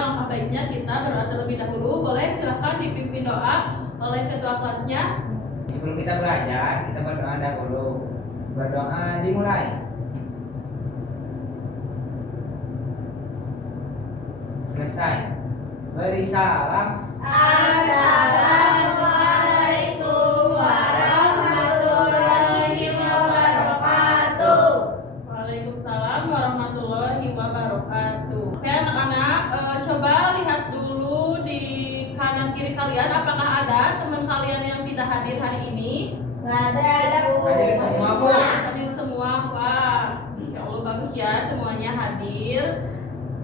alangkah baiknya kita berdoa terlebih dahulu. Boleh silakan dipimpin doa oleh ketua kelasnya. Sebelum kita belajar, kita berdoa dahulu. Berdoa dimulai. Selesai. Beri salam. Assalamualaikum warahmatullahi wabarakatuh. Waalaikumsalam warahmatullahi wabarakatuh. Oke anak-anak, coba lihat dulu di kanan kiri kalian, apakah ada teman kalian yang tidak hadir hari ini? Nggak ada, Bu. Hadir semua, Bu. Hadir semua. Wah, insya Allah bagus ya, semuanya hadir.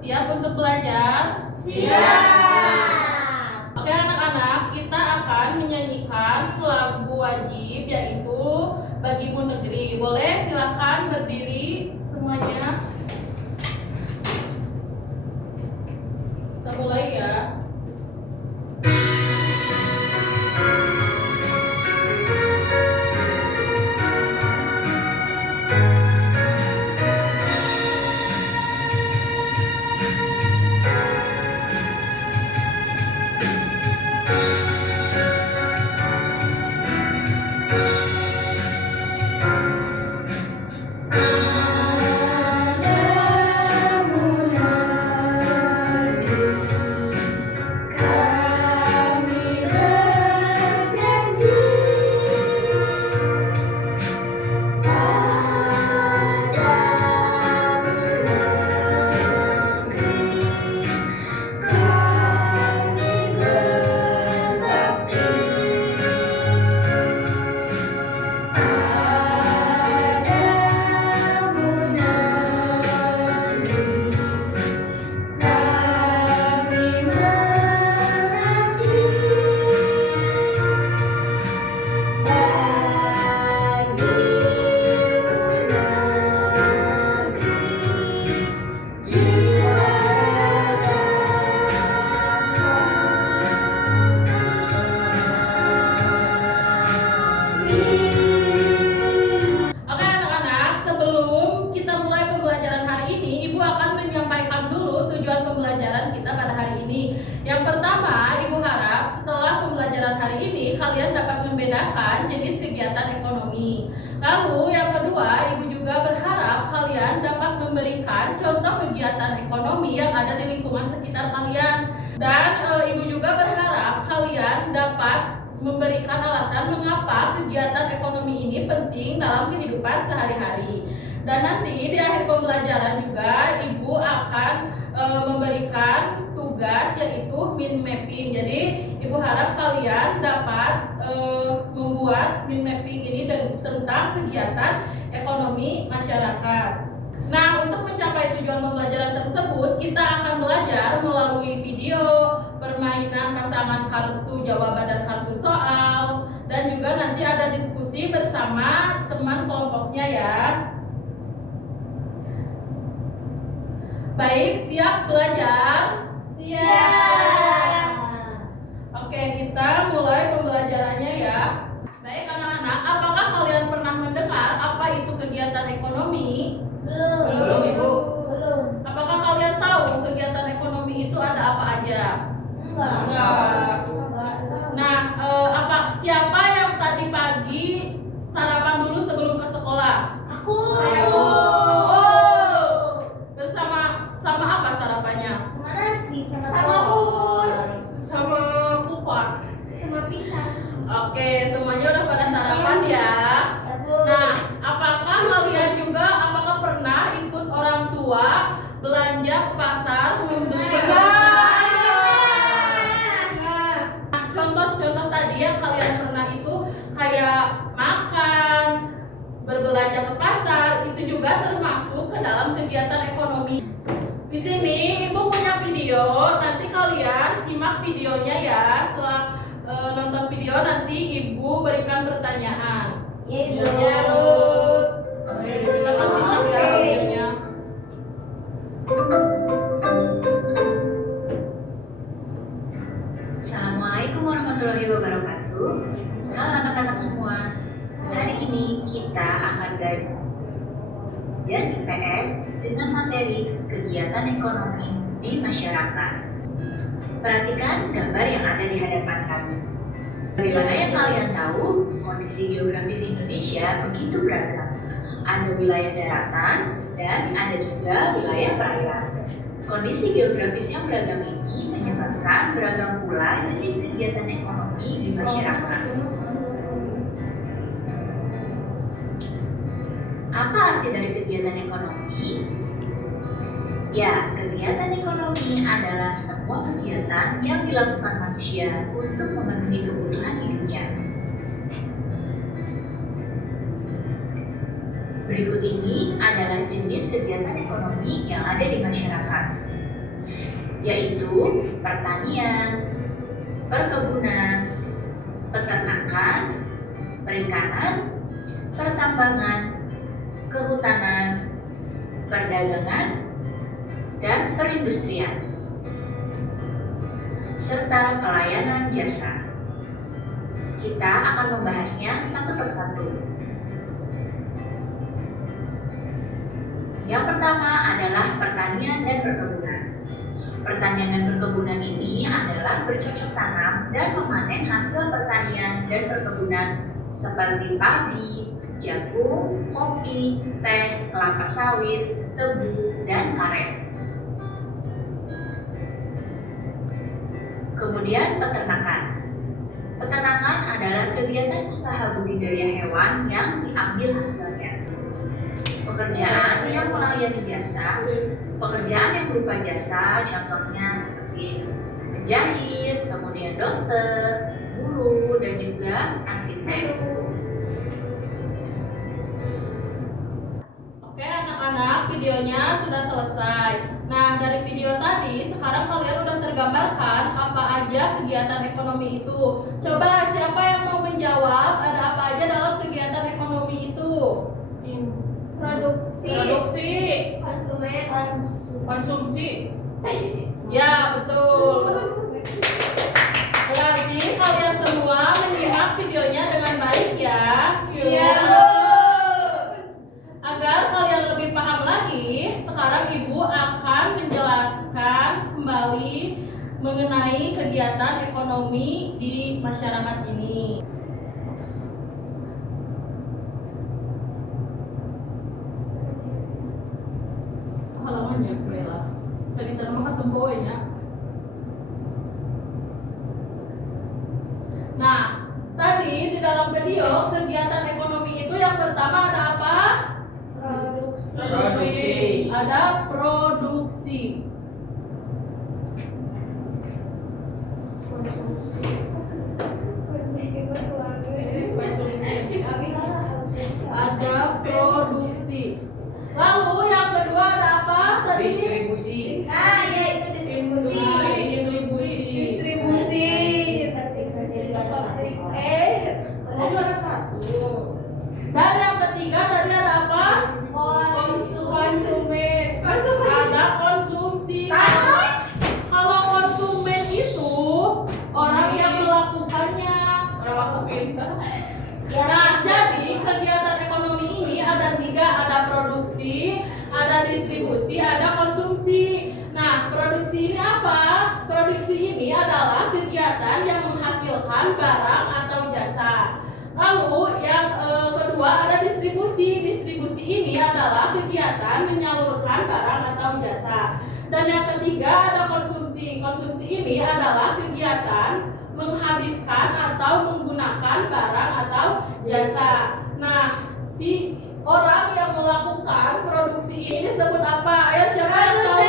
Siap untuk belajar? Siap. Oke anak-anak, kita akan menyanyikan lagu wajib yaitu Bagimu Negeri. Boleh silakan berdiri semuanya. Kita mulai ya. Oke anak-anak, sebelum kita mulai pembelajaran hari ini, Ibu akan menyampaikan dulu tujuan pembelajaran kita pada hari ini. Yang pertama, Ibu harap setelah pembelajaran hari ini kalian dapat membedakan jenis kegiatan ekonomi. Lalu yang kedua, Ibu juga berharap kalian dapat memberikan contoh kegiatan ekonomi yang ada di lingkungan sekitar kalian. Dan Ibu juga berharap kalian dapat memberikan alasan mengapa kegiatan ekonomi ini penting dalam kehidupan sehari-hari. Dan nanti di akhir pembelajaran juga Ibu akan memberikan tugas yaitu mind mapping. Jadi Ibu harap kalian dapat membuat mind mapping ini tentang kegiatan ekonomi masyarakat. Nah, untuk mencapai tujuan pembelajaran tersebut, kita akan belajar melalui video, permainan pasangan kartu jawaban dan kartu soal, dan juga nanti ada diskusi bersama teman kelompoknya ya. Baik, siap belajar? Siap. Oke, kita mulai pembelajarannya ya. Baik anak-anak, apakah kalian pernah mendengar apa itu kegiatan ekonomi? Belum, Ibu. Belum. Apakah kalian tahu kegiatan ekonomi itu ada apa aja? Enggak. Nah, siapa yang tadi pagi sarapan dulu sebelum ke sekolah? Aku. Oh, sama apa sarapannya? Sama nasi, sama bubur, Sama kupat. sama pisang. Oke, semuanya udah pada sarapan ya. Nah, apakah pernah ikut orang tua belanja ke pasar membeli contoh tadi yang kalian pernah itu kayak makan, berbelanja ke pasar, itu juga termasuk ke dalam kegiatan ekonomi. Di sini Ibu punya video, nanti kalian simak videonya ya. Setelah nonton video nanti Ibu berikan pertanyaan. Videonya silakan simak ya videonya. Assalamualaikum warahmatullahi wabarakatuh. Halo anak-anak semua. Hari ini kita akan belajar IPS dengan materi kegiatan ekonomi di masyarakat. Perhatikan gambar yang ada di hadapan kami. Bagaimana yang kalian tahu, kondisi geografis Indonesia begitu beragam. Ada wilayah daratan dan ada juga wilayah perairan. Kondisi geografis yang beragam ini menyebabkan beragam pula jenis kegiatan ekonomi di masyarakat. Apa arti dari kegiatan ekonomi? Ya, kegiatan ekonomi adalah semua kegiatan yang dilakukan manusia untuk memenuhi kebutuhan hidupnya. Berikut ini adalah jenis kegiatan ekonomi yang ada di masyarakat, yaitu pertanian, perkebunan, peternakan, perikanan, pertambangan, kehutanan, perdagangan, dan perindustrian, serta pelayanan jasa. Kita akan membahasnya satu persatu. Yang pertama adalah pertanian dan perkebunan. Pertanian dan perkebunan ini adalah bercocok tanam dan memanen hasil pertanian dan perkebunan seperti padi, jagung, kopi, teh, kelapa sawit, tebu, dan karet. Kemudian peternakan. Peternakan adalah kegiatan usaha budidaya hewan yang diambil hasilnya. Pekerjaan yang melayani jasa, pekerjaan yang berupa jasa, contohnya seperti penjahit, kemudian dokter, guru, dan juga arsitek. Oke anak-anak, videonya sudah selesai. Nah, dari video tadi, sekarang kalian udah tergambarkan apa aja kegiatan ekonomi itu. Coba siapa yang mau menjawab ada apa aja dalam kegiatan ekonomi itu? Produksi, konsumsi. Ya, betul. Berarti kalian semua menyimak videonya dengan baik ya. Iya. Agar kalian lebih paham lagi, sekarang Ibu akan menjelaskan kembali mengenai kegiatan ekonomi di masyarakat ini. Halamannya Bella. Tadi terima ketemu ya. Nah, tadi di dalam video kegiatan ekonomi itu yang pertama ada apa? Produksi. Ada produksi. Ada produksi. Lalu yang kedua ada apa tadi? Distribusi. Distribusi. Oh, ada satu. Dan yang ketiga tadi ada apa? Konsumen. Ada konsumsi. Kalau konsumen itu orang yang melakukannya. Nah, jadi kegiatan ekonomi ini ada tiga, ada produksi, ada distribusi, ada konsumsi. Nah, produksi ini apa? Produksi ini adalah kegiatan yang menghasilkan barang atau jasa. Lalu yang kedua ada distribusi. Distribusi ini adalah kegiatan menyalurkan barang atau jasa. Dan yang ketiga ada konsumsi. Konsumsi ini adalah kegiatan menghabiskan atau menggunakan barang atau jasa. Nah, si orang yang melakukan produksi ini disebut apa? Ayo siapa yang tahu?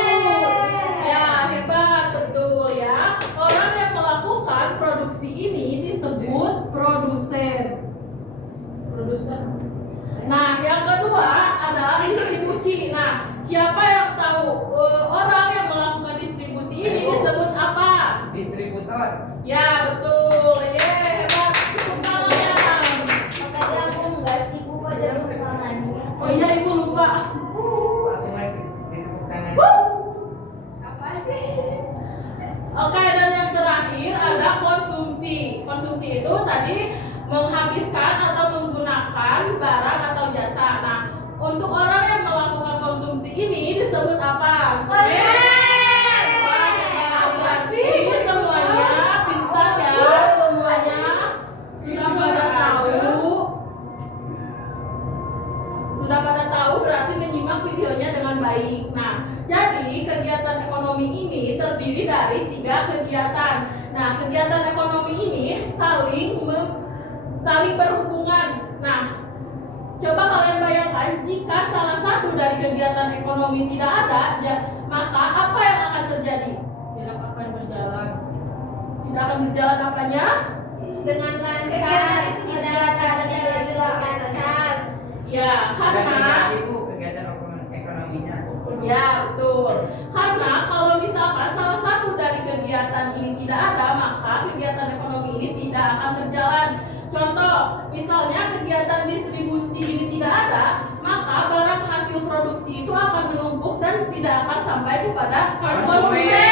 Ya, hebat, betul ya. Orang yang melakukan produksi ini disebut produsen. Nah, yang kedua adalah distribusi. Nah, siapa yang tahu orang yang melakukan distribusi ini disebut apa? Distributor. Ya, betul. Hebat. Tepuk tangannya. Oh iya, Ibu lupa. Aku mulai ditepuk tangan. Oke, dan yang terakhir ada konsumsi. Konsumsi itu tadi menghabiskan atau menggunakan barang atau jasa. Nah, untuk orang yang melakukan konsumsi ini disebut apa? Konsumen. Apa sih? 3 kegiatan. Nah, kegiatan ekonomi ini saling berhubungan. Nah, coba kalian bayangkan jika salah satu dari kegiatan ekonomi tidak ada, maka apa yang akan terjadi? Tidak akan berjalan. Tidak akan berjalan apanya? Dengan lancar kegiatan yang dilakukan. Ya, karena kegiatan ekonominya. ya betul. Karena kalau misalkan salah satu dari kegiatan ini tidak ada, maka kegiatan ekonomi ini tidak akan berjalan. Contoh, misalnya kegiatan distribusi ini tidak ada, maka barang hasil produksi itu akan menumpuk dan tidak akan sampai kepada konsumen.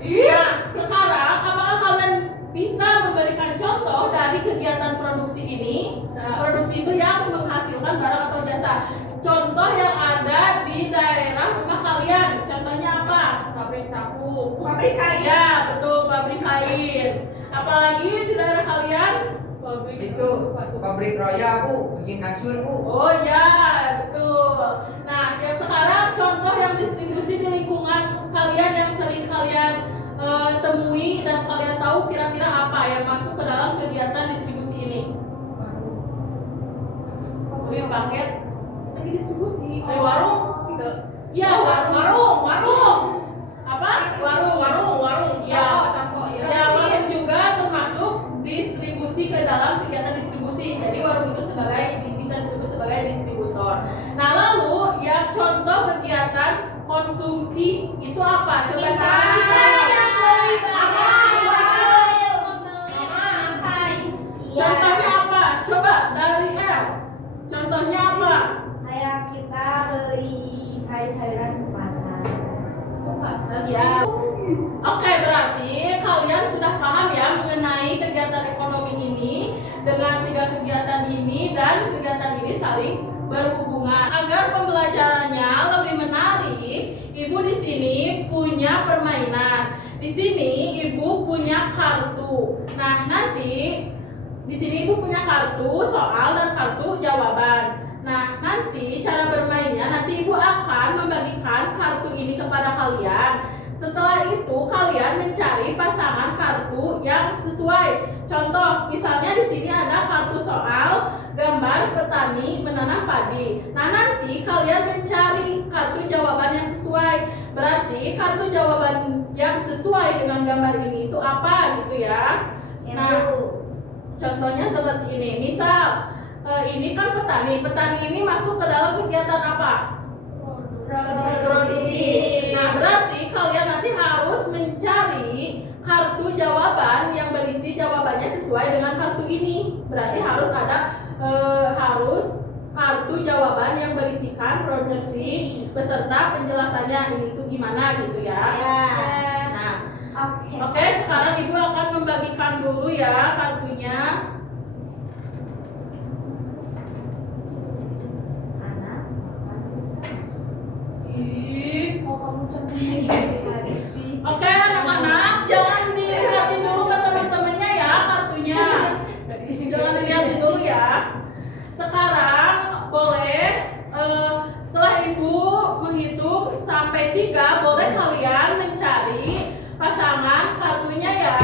Iya. Sekarang, apakah kalian bisa memberikan contoh dari kegiatan produksi ini? Produksi itu yang menghasilkan barang atau jasa. Contoh yang ada di daerah rumah kalian. Contohnya apa? Pabrik tahu. Pabrik kain. Ya, betul, pabrik kain. Apalagi di daerah kalian? Pabrik Itu pabrik Roya Bu, bikin kasur Bu. Oh ya, betul. Nah, yang sekarang contoh yang distribusi di lingkungan kalian yang sering kalian temui dan kalian tahu kira-kira apa yang masuk ke dalam kegiatan distribusi ini? Kirim paket, lagi distribusi. Warung? Tidak. Ya, warung. Apa? Warung. Ya. Ya, warung juga termasuk distribusi ke dalam kegiatan distribusi. Jadi warung itu bisa disebut sebagai distributor. Nah, lalu yang contoh kegiatan konsumsi itu apa? Coba Contohnya apa? Coba dari L. Contohnya apa? Kayak kita beli sayur-sayuran ke pasar. Ya. Oke, berarti kalian sudah paham ya mengenai kegiatan ekonomi ini dengan 3 kegiatan ini dan kegiatan ini saling berhubungan. Agar pembelajarannya lebih menarik, Ibu di sini punya permainan. Di sini Ibu punya kartu. Nah, nanti di sini Ibu punya kartu soal dan kartu jawaban. Nah, nanti cara bermainnya nanti Ibu akan membagikan kartu ini kepada kalian. Setelah itu kalian mencari pasangan kartu yang sesuai. Contoh, misalnya di sini ada kartu soal gambar petani menanam padi. Nah, nanti kalian mencari kartu jawaban yang sesuai. Berarti kartu jawaban yang sesuai dengan gambar ini itu apa gitu ya? Nah, contohnya seperti ini. Misal ini kan petani. Petani ini masuk ke dalam kegiatan apa? Produksi. Nah, berarti kalian nanti harus mencari kartu jawaban yang berisi jawabannya sesuai dengan kartu ini. Berarti harus ada kartu jawaban yang berisikan produksi beserta penjelasannya ini tuh gimana gitu ya. Nah, oke, sekarang Ibu akan membagikan dulu ya kartunya. Oke, anak-anak, jangan dilihatin dulu ke teman-temannya ya kartunya. Jangan dilihatin dulu ya. Sekarang boleh setelah Ibu menghitung sampai 3, boleh kalian mencari pasangan kartunya ya.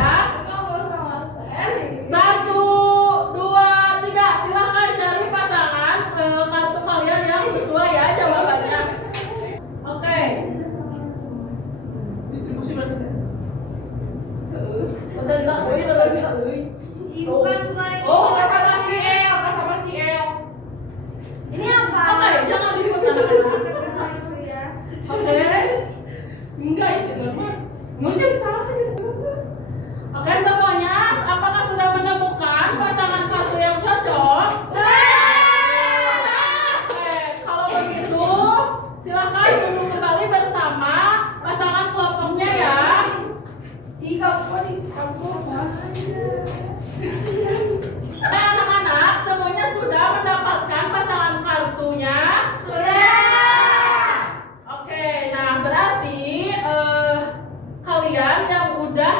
1, 2, 3. Silahkan cari pasangan kartu kalian yang sesuai ya jawabannya. Oke. Distribusi berarti. Udah lagi. Bukan sama si El. Ini apa? Oke, jangan disebut anak-anak. Oke. Enggak isi normal. Mulanya salah aja. Oke, semuanya, apakah sudah menemukan pasangan kartu yang cocok? Oke, kalau begitu silakan duduk kembali bersama pasangan kelompoknya ya. Di kampung Mas. Anak-anak, semuanya sudah mendapatkan pasangan kartunya? Sudah. Oke, nah berarti kalian yang udah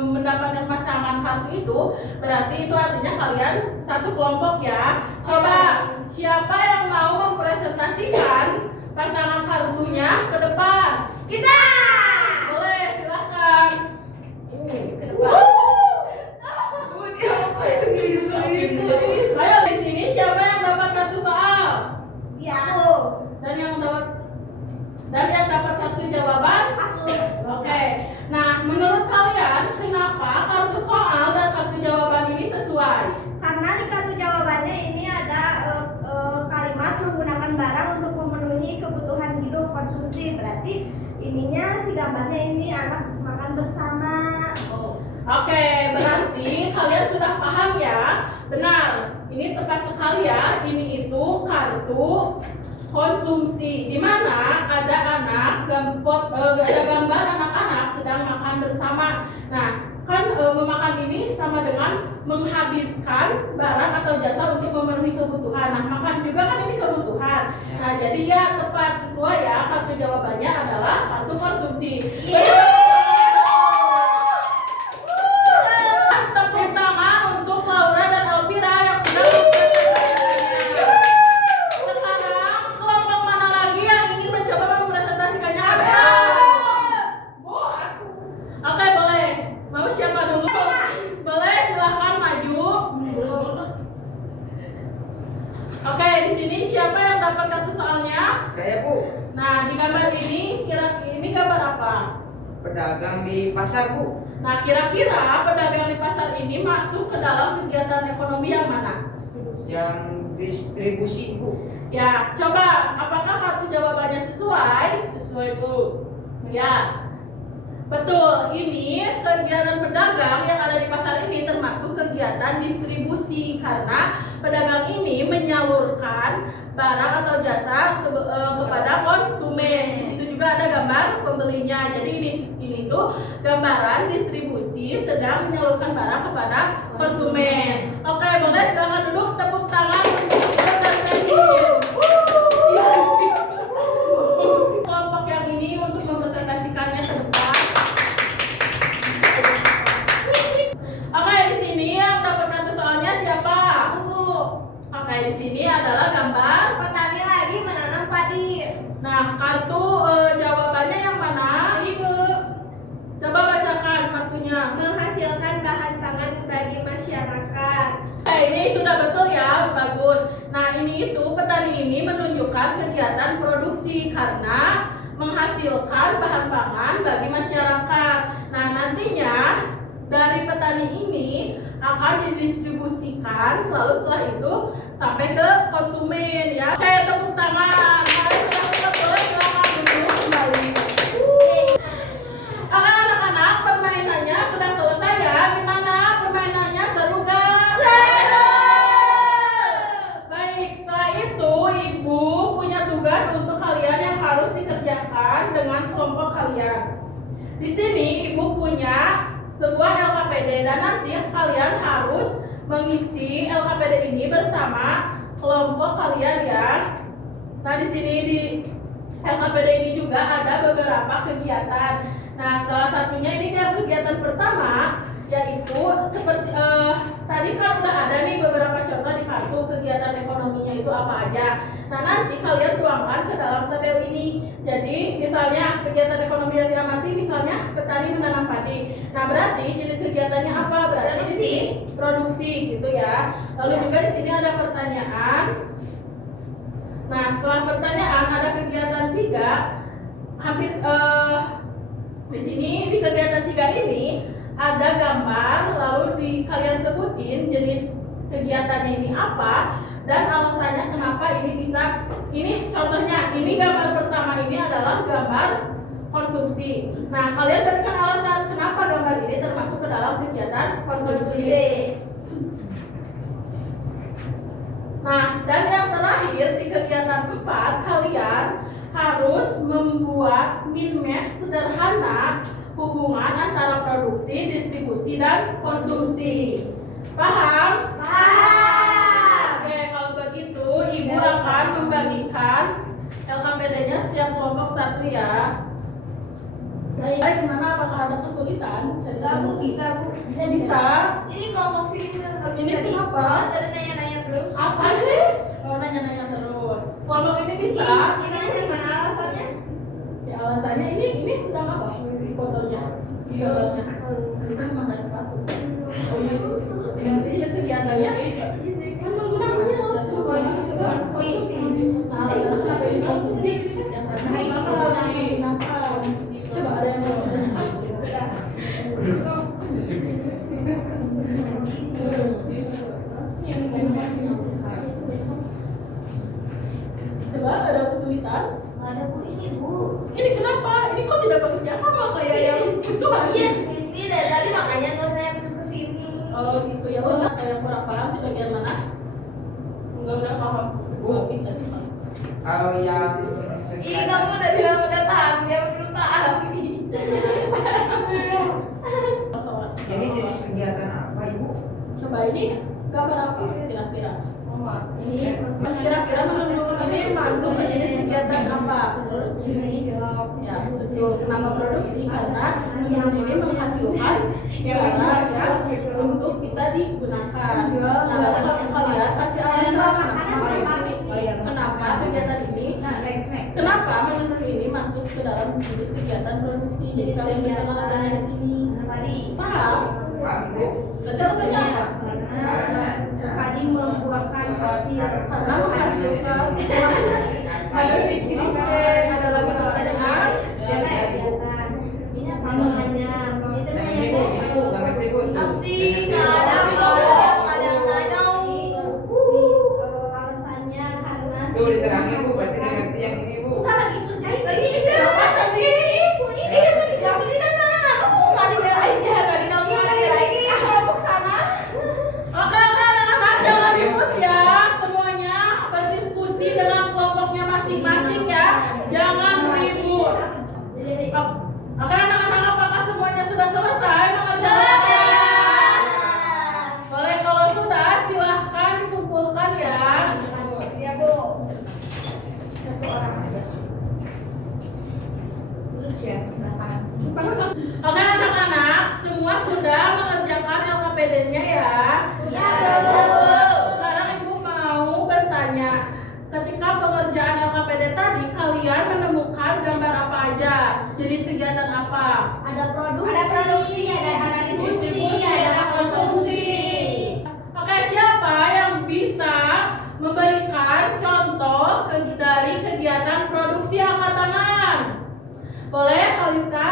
mendapatkan pasangan kartu itu, berarti itu artinya kalian satu kelompok ya. Coba siapa yang mau mempresentasikan pasangan kartunya ke depan? Kita. Boleh, silahkan. Ke depan. Ayo di sini siapa yang dapat kartu soal? Ya. Aku. Dan yang dapat kartu jawaban? Aku. Oke. Nah, menurut kalian kenapa kartu soal dan kartu jawaban ini sesuai? Karena di kartu jawabannya ini ada kalimat menggunakan barang untuk memenuhi kebutuhan hidup konsumsi. Berarti ininya si gambarnya ini anak makan bersama. Oke, berarti kalian sudah paham ya? Benar, ini tepat sekali ya. Ini itu kartu konsumsi, di mana ada ada gambar anak-anak sedang makan bersama. Nah, kan memakan ini sama dengan menghabiskan barang atau jasa untuk memenuhi kebutuhan. Nah, makan juga kan ini kebutuhan. Nah, jadi ya tepat sesuai ya. Kartu jawabannya adalah kartu konsumsi. Tepuk tangan untuk Laura dan Elvira yang sedang mempresentasikannya. Sekarang kelompok mana lagi yang ingin mencoba mempresentasikannya? Oke, boleh. Mau siapa dulu? Boleh, silahkan maju. Oke, di sini siapa yang dapat kartu soalnya? Saya, Bu. Nah, di gambar ini kira-kira ini gambar apa? Pedagang di pasar, Bu. Nah, kira-kira pedagang di pasar ini masuk ke dalam kegiatan ekonomi yang mana? Yang distribusi, Bu. Ya, coba apakah kartu jawabannya sesuai? Sesuai, Bu. Ya, betul. Ini kegiatan pedagang yang ada di pasar ini termasuk kegiatan distribusi karena pedagang ini menyalurkan barang atau jasa kepada konsumen. Di situ juga ada gambar pembelinya. Jadi ini tuh gambaran distribusi sedang menyalurkan barang kepada konsumen. Oke, boleh silakan duduk, tepuk tangan untuk kelompok yang ini untuk mempresentasikannya ke depan. Oke, di sini yang dapat kartu soalnya siapa? Aku. Oke, di sini adalah gambar. Petani lagi menanam padi. Nah, kartu jawabannya yang mana? Ini Bu. Coba bacakan kartunya. Menghasilkan bahan pangan bagi masyarakat. Ini sudah betul ya, bagus. Nah, ini itu petani ini menunjukkan kegiatan produksi karena menghasilkan bahan pangan bagi masyarakat. Nah, nantinya dari petani ini akan didistribusikan selalu setelah itu sampai ke konsumen ya. Oke, tepuk tangan. Kalian sudah boleh silakan duduk kembali. Oke, anak-anak, permainannya sudah selesai ya. Gimana permainannya, seru gak? Seru. Baik, setelah itu ibu punya tugas untuk kalian yang harus dikerjakan dengan kelompok kalian. Di sini ibu punya sebuah LKPD dan nanti kalian harus mengisi LKPD ini bersama kelompok kalian ya. Nah, di sini di LKPD ini juga ada beberapa kegiatan. Nah, salah satunya ini dia kegiatan pertama, yaitu seperti tadi kan udah ada nih beberapa contoh di kartu kegiatan ekonominya itu apa aja. Nah, nanti kalian tuangkan ke dalam tabel ini. Jadi misalnya kegiatan ekonomi yang diamati misalnya petani menanam padi. Nah, berarti jenis kegiatannya apa? Berarti di sini produksi gitu ya. Lalu juga di sini ada pertanyaan. Nah, setelah pertanyaan ada kegiatan 3. Hampir di sini di kegiatan 3 ini ada gambar, lalu kalian sebutin jenis kegiatannya ini apa dan alasannya kenapa ini bisa. Ini contohnya, ini gambar pertama ini adalah gambar konsumsi. Nah, kalian berikan alasan kenapa gambar ini termasuk ke dalam kegiatan konsumsi. Nah, dan yang terakhir di kegiatan 4 kalian harus membuat min map sederhana hubungan antara produksi, distribusi, dan konsumsi. Paham? Paham. Oke, kalau begitu ibu akan membagikan LKPD-nya setiap kelompok 1 ya. Baik, gimana? Apakah ada kesulitan? Enggak Bu, bisa Bu. Ya bisa. Ini kelompok sini nggak bisa Ini kenapa? Tadi nanya-nanya terus. Apa sih? nanya-nanya terus. Kelompok ini bisa. Ini gimana alasannya? Ya alasannya ini sedang apa? Fotonya, gambarnya. Itu memang nggak sepatu. Oh iya. Yang kegiatannya kan menggunakan kalau ini juga konsumsi. Nah, alasannya kenapa ini konsumsi? Yang karena ini menggunakan. Coba ada yang mau bertanya? Coba ada kesulitan? Ada Bu, ini Bu. Ini kenapa? Ini kok tidak bekerja sama kayak yang musuhan? Iya, ini dari tadi makanya tuh saya terus kesini. Oh gitu ya udah kayak kurang paham di bagian mana? Enggak udah paham. Gua pintar sih. Kalau yang Ih, kamu udah bilang udah paham, dia belum paham nih. ini jenis kegiatan apa Ibu? Coba ini gambar apa kira-kira? Ini kira-kira menurut ini masuk ke sini kegiatan apa? Ya betul. Kenapa produksi? Karena menurut ini menghasilkan barang yang untuk bisa digunakan. Nah, kalau kalian kasih alasan kenapa kegiatan ini? Kenapa menurut ini masuk ke dalam jenis kegiatan produksi? Jadi kalian berikan alasannya di sini. Paham? Pak Ibu? Berarti alasannya apa? Tadi membuahkan hasil. Karena menghasilkan. Ayo dikirim. Oke, ada lagi pertanyaan? Ini apa namanya? Ini Ibu, Ibu, nggak ngerti Bu. apa sih? Nggak ada belum ada yang nanya. Alasannya karena Tuh diterangin Bu, berarti dia ngerti yang ini Bu. lagi apa sendiri ibu ini yang sendiri kan mana aku nggak dibelainnya tadi kamu nggak dibelain kelompok sana. Oke, anak-anak jangan ribut ya. Semuanya berdiskusi dengan kelompoknya masing-masing ya. Jangan ribut. Oke, anak-anak apakah semuanya sudah selesai mengerjakannya? Boleh kalau sudah silahkan dikumpulkan ya. Ya Bu. Satu orang aja. Terus ya silakan. Oke anak-anak, semua sudah mengerjakan LKPD-nya ya? Ya, Bu. Bu. Sekarang Ibu mau bertanya, ketika pengerjaan LKPD tadi kalian menemukan gambar apa aja? Jenis kegiatan apa? Ada produksi, ada distribusi, ada konsumsi. Oke, siapa yang bisa memberikan contoh dari kegiatan produksi? Angkat tangan. Boleh, Kalista?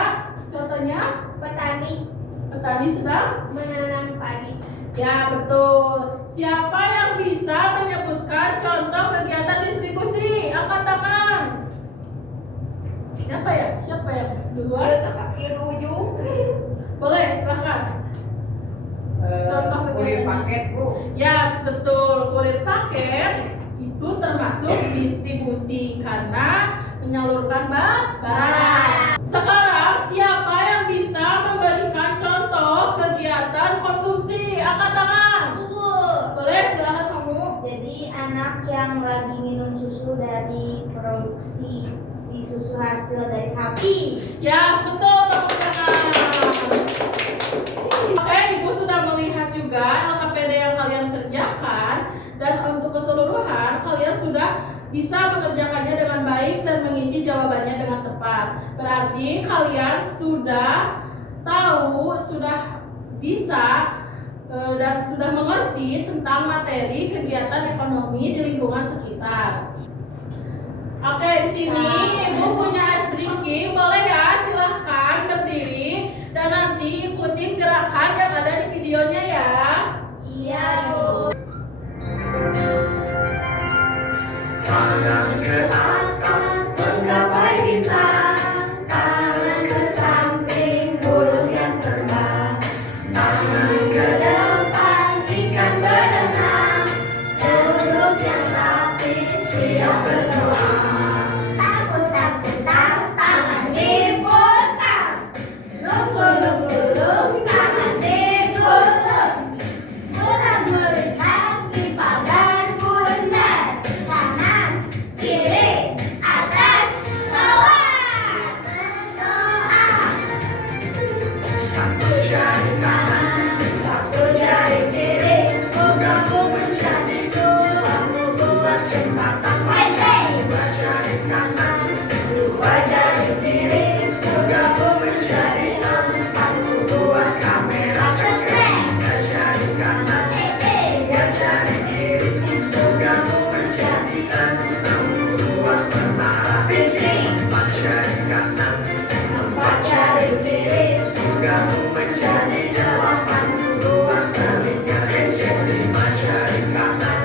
Contohnya? Petani sedang Menanam padi. Ya betul. Siapa yang bisa menyebutkan contoh kegiatan distribusi? Angkat tangan. Siapa ya? Siapa yang duluan? Boleh, silakan. Contoh Kurir kegiatan. paket Bu. Ya betul. Kurir paket itu termasuk distribusi karena menyalurkan barang. Sekarang siapa yang bisa memberikan contoh kegiatan konsumsi? Angkat tangan. Boleh, silakan kamu. Jadi anak yang lagi minum susu dari produksi si susu hasil dari sapi. Ya, betul, tepuk tangan. Oke, Ibu sudah melihat juga LKPD yang kalian kerjakan dan untuk keseluruhan kalian sudah bisa mengerjakannya dengan baik dan mengisi jawabannya dengan tepat. Berarti kalian sudah tahu, sudah bisa dan sudah mengerti tentang materi kegiatan ekonomi di lingkungan sekitar. Oke, di sini Ibu punya ice breaking, boleh ya? Silahkan berdiri dan nanti ikutin gerakan yang ada di videonya ya. Iya, Ibu. Tangan ke atas menggapai bintang, tangan ke samping burung yang terbang, tangan ke depan ikan berenang, duduk yang rapi siap berdoa. Takut tangan diputar. Lunggu tangan digulung. Pulang melihat di pagar bundar. Kanan, kiri, atas, bawah. Berdoa. Satu jari kanan, satu jari kiri, moga ku menjadi dua, buat kanan, 2 jari kiri, bergabung menjadi 42 kamera cekrek. 3 jari kanan, 3 jari kiri, bergabung menjadi 62 menara piring. 4 jari kanan, 4 jari kiri, bergabung menjadi 82 telinga ejek. 5 jari kanan,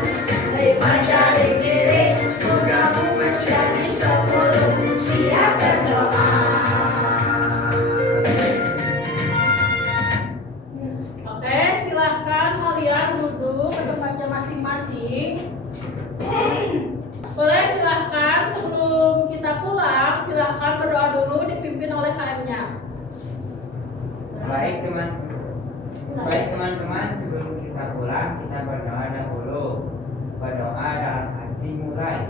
5 jari kiri, bergabung menjadi 10. Siap berdoa. Oke, silahkan kalian duduk ke tempatnya masing-masing. Boleh silahkan sebelum kita pulang, silahkan berdoa dulu dipimpin oleh KM-nya. Baik teman-teman, sebelum kita pulang kita berdoa dahulu. Berdoa dalam hati mulai.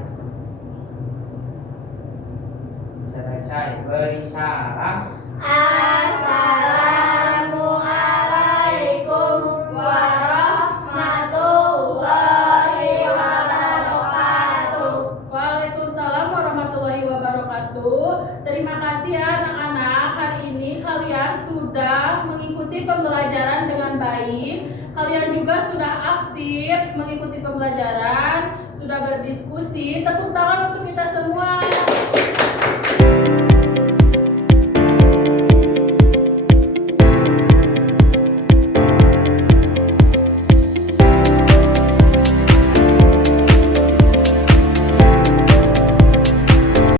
Selesai beri salam. Assalamualaikum warahmatullahi wabarakatuh. Waalaikumsalam warahmatullahi wabarakatuh. Terima kasih ya anak-anak, hari ini kalian sudah mengikuti pembelajaran dengan baik. Kalian juga sudah aktif mengikuti pembelajaran, sudah berdiskusi. Tepuk tangan untuk kita